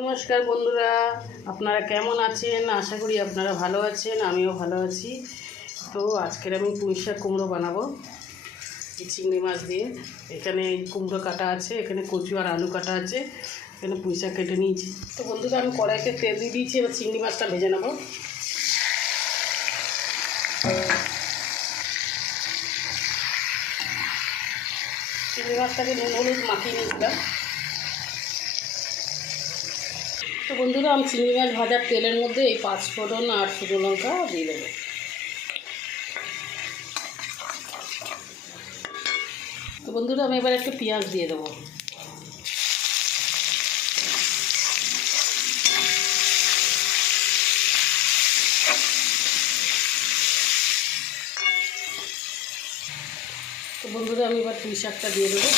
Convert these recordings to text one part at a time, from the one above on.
নমস্কার বন্ধুরা, আপনারা কেমন আছেন? আশা করি আপনারা ভালো আছেন, আমিও ভালো আছি। তো আজকের আমি পুঁইশাক কুমড়ো বানাবো চিংড়ি মাছ দিয়ে। এখানে কুমড়ো কাটা আছে, এখানে কচু আর আলু কাটা আছে, এখানে পুঁইশাক কেটে নিয়েছি। তো বন্ধুরা আমি কড়াইতে তেল দিয়ে দিয়েছি, এবার চিংড়ি মাছটা ভেজে নেব। চিংড়ি মাছটাকে নুন হলুদ মাখিয়ে নিয়েছিলাম। তো বন্ধুরা আমি চিংড়ি মাছ ভাজার তেলের মধ্যে এই 5 ফোড়ন আর শুকনো লঙ্কা দিয়ে দেবো। তো বন্ধুরা আমি এবার একটু পেঁয়াজ দিয়ে দেবো। তো বন্ধুরা আমি এবার পুঁই শাকটা দিয়ে দেবো,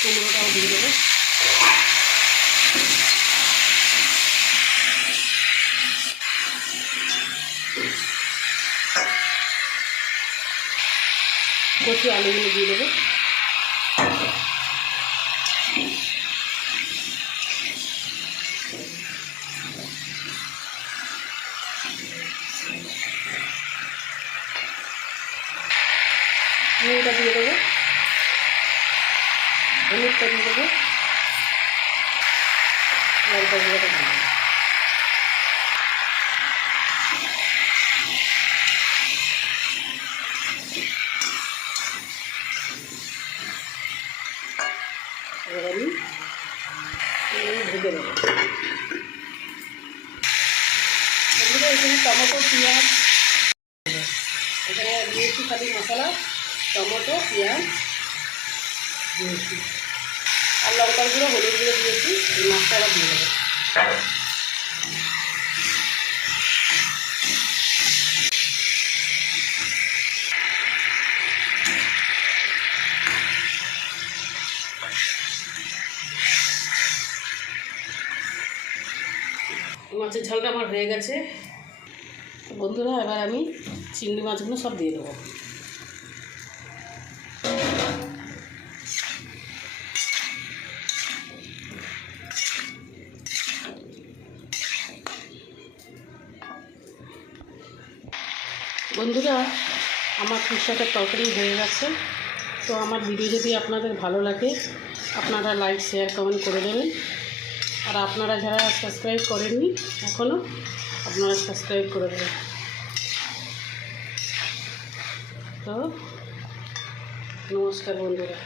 কুমড়োটাও দিয়ে দেবো। কচু আলুগুলো দিয়ে দেবো। নুনটা দিয়ে দেবো, হলুদটা দিয়ে দেবো, লঙ্কা গুঁড়োটা দিয়ে দেবো। এবার আমি ভেজে দেবো। এখানে টমেটো পেঁয়াজ, এখানে দিয়েছি খালি মশলা, টমেটো পেঁয়াজ দিয়েছি আর লঙ্কার গুঁড়ো হলুদ গুঁড়ো দিয়েছি। এই মাছটা আবার দিয়ে দেবো। মাছের ঝালটা আমার হয়ে গেছে বন্ধুরা। এবার আমি চিংড়ি মাছগুলো সব দিয়ে দেবো। বন্ধুরা আমার পুঁই শাকের তরকারি হয়ে গেছে। তো আমার ভিডিও যদি আপনাদের ভালো লাগে আপনারা লাইক শেয়ার কমেন্ট করে দেবেন। আর আপনারা যারা সাবস্ক্রাইব করেননি এখনও, আপনারা সাবস্ক্রাইব করে দেবেন। তো নমস্কার বন্ধুরা।